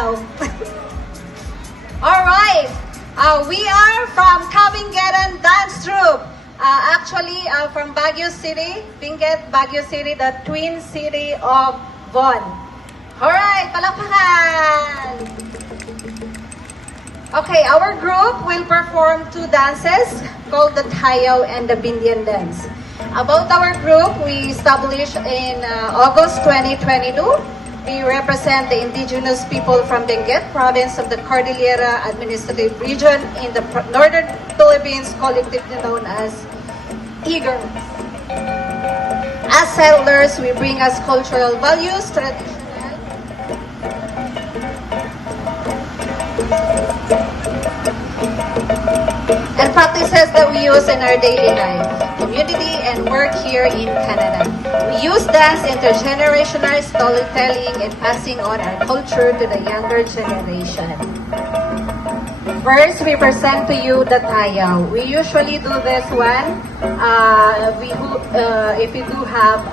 else. Alright, we are from Kabingetan Dance Troupe. Actually, from Baguio City, Benguet, Baguio City, the twin city of Von. Alright, palakpakan! Okay, our group will perform two dances called the Tayaw and the Bindian dance. About our group, we established in August 2022. We represent the indigenous people from Benguet, province of the Cordillera Administrative Region in the Northern Philippines, collectively known as Igorot. As settlers, we bring us cultural values, traditional, and practices that we use in our daily life, community, and work here in Canada. We use dance intergenerational storytelling and passing on our culture to the younger generation. First, we present to you the Tayaw. We usually do this one if we do have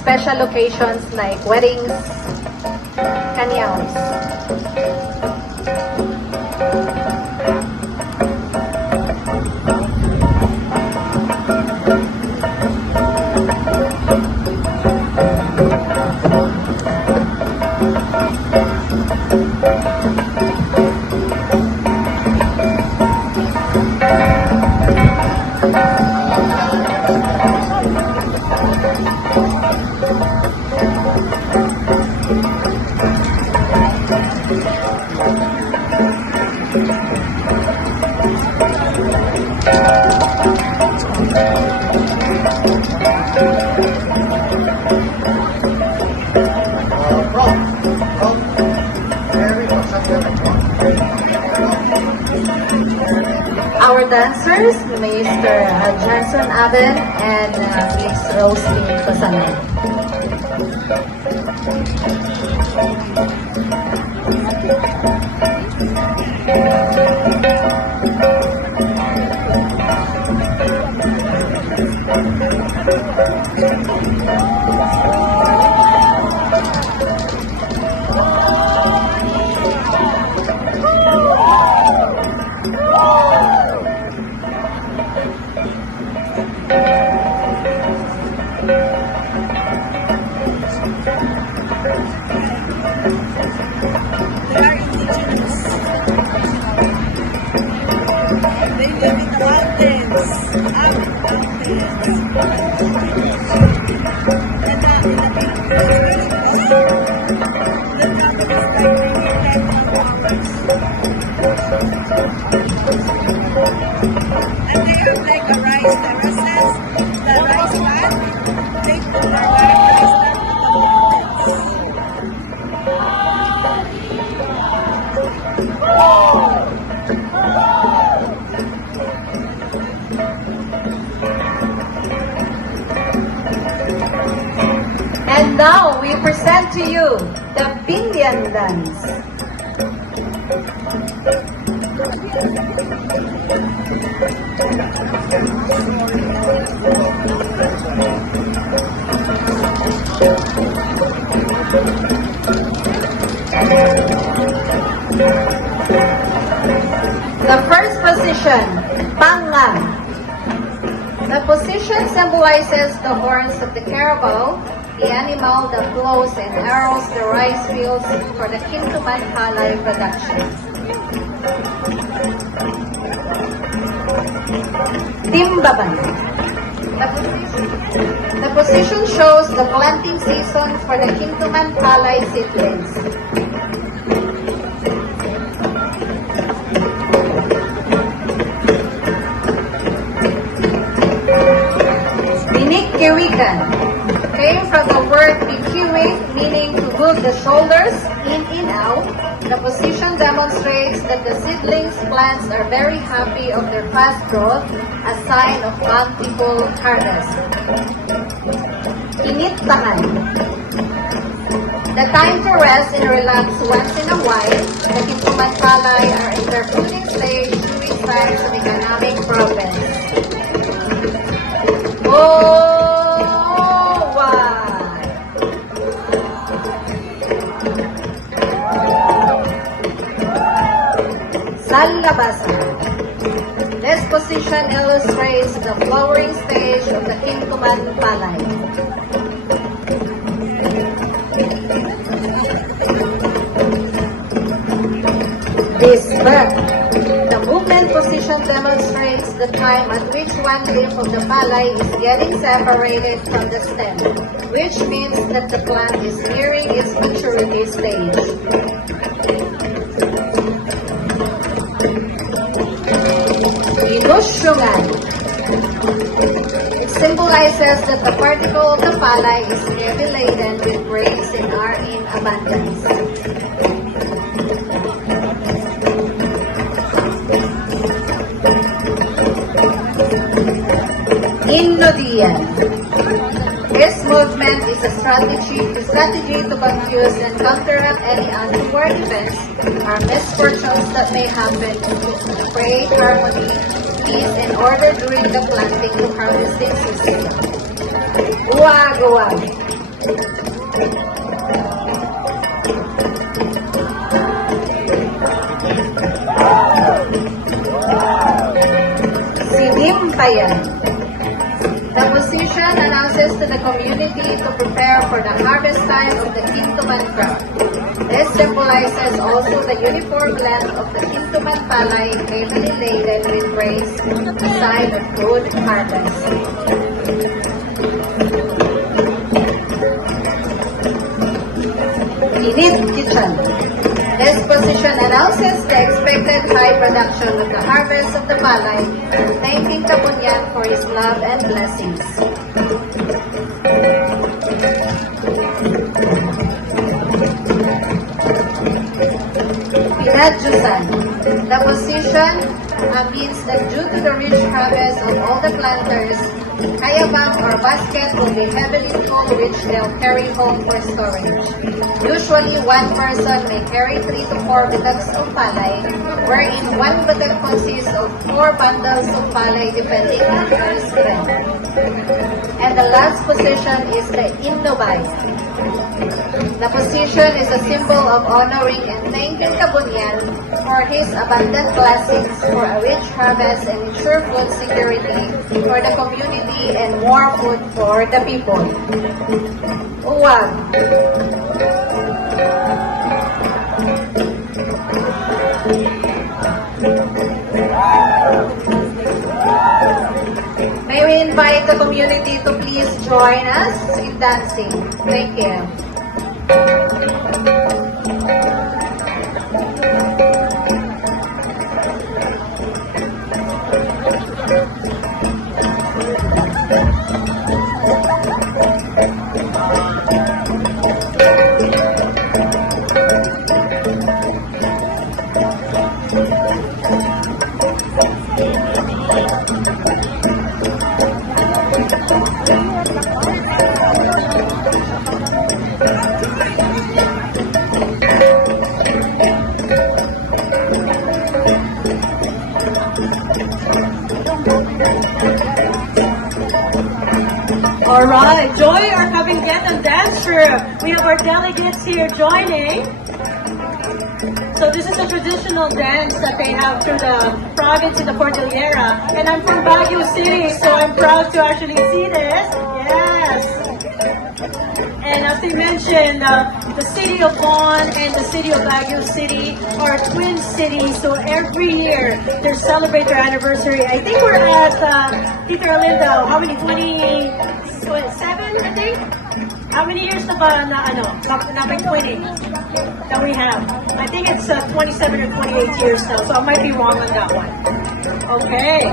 special occasions like weddings, kanyaws. Our dancers, Mr. Jensen Aben and Ms. Roslyn Cosanet. And now we present to you the Bindian dance. The first position, Panglang. The position symbolizes the horns of the carabao, the animal that blows and arrows the rice fields for the Kintuman Halay production. Timbaban. The position shows the planting season for the Kintuman Halay seedlings. Binikkiwikan came from the word bikiwik, meaning to move the shoulders in out. The position demonstrates that the seedlings plants are very happy of their fast growth, a sign of bountiful harvest. Initahan. The time to rest and relax once in a while. The Kintuman Halay are in their fruiting stage during times of economic progress. Oh, wow. kalabasa. This position illustrates the flowering stage of the Kintuman palay. This bird. The movement position demonstrates the time at which one leaf of the palay is getting separated from the stem, which means that the plant is nearing its maturity stage. Inusyungan. It symbolizes that the particle of the palay is heavy laden with grains and are in abundance. Innodian. This movement is a strategy to confuse and counteract any untoward events or misfortunes that may happen to create harmony, peace, and order during the planting to harvesting season. Uwag-uwag. Sinimpayan. The position announces to the community to prepare for the harvest time of the Kintuman crop. This symbolizes also the uniform length of the Kintuman palay heavily laden with grains, sign of good harvest. Init kitchen. This position announces the expected high production of the harvest of the palay, thanking Kabunyan for his love and blessings. Pinadyusan. The position means that due to the rich harvest of all the planters, kayabang or basket will be heavily full, which they'll carry home for storage. Usually, one person may carry 3 to 4 bitags of palay, wherein one batag consists of 4 bundles of palay depending on their strength. And the last position is the Innobay. The position is a symbol of honoring and thanking Kabunyan for his abundant blessings for a rich harvest and ensure food security for the community and more food for the people. Uwag. May we invite the community to please join us in dancing. Thank you. All right, join our Kabingetan dance troupe. We have our delegates here joining. So this is a traditional dance that they have through the province in the Cordillera. And I'm from Baguio City, so I'm proud to actually see this. Yes. And as they mentioned, the city of Vaughan and the city of Baguio City are twin cities. So every year they celebrate their anniversary. I think we're at Tita Arlinda, how many? 27, I think? How many years na ba na may 20 that we have? I think it's 27 or 28 years now, so I might be wrong on that one. Okay.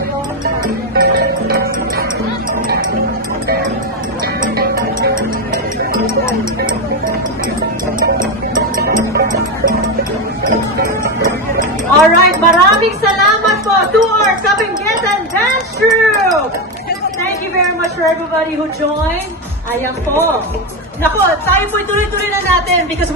Alright, maraming salamat po to our Kabingetan dance troupe! Thank you very much for everybody who joined. Ayan po. Nako, tayo po tuloy-tuloy na natin because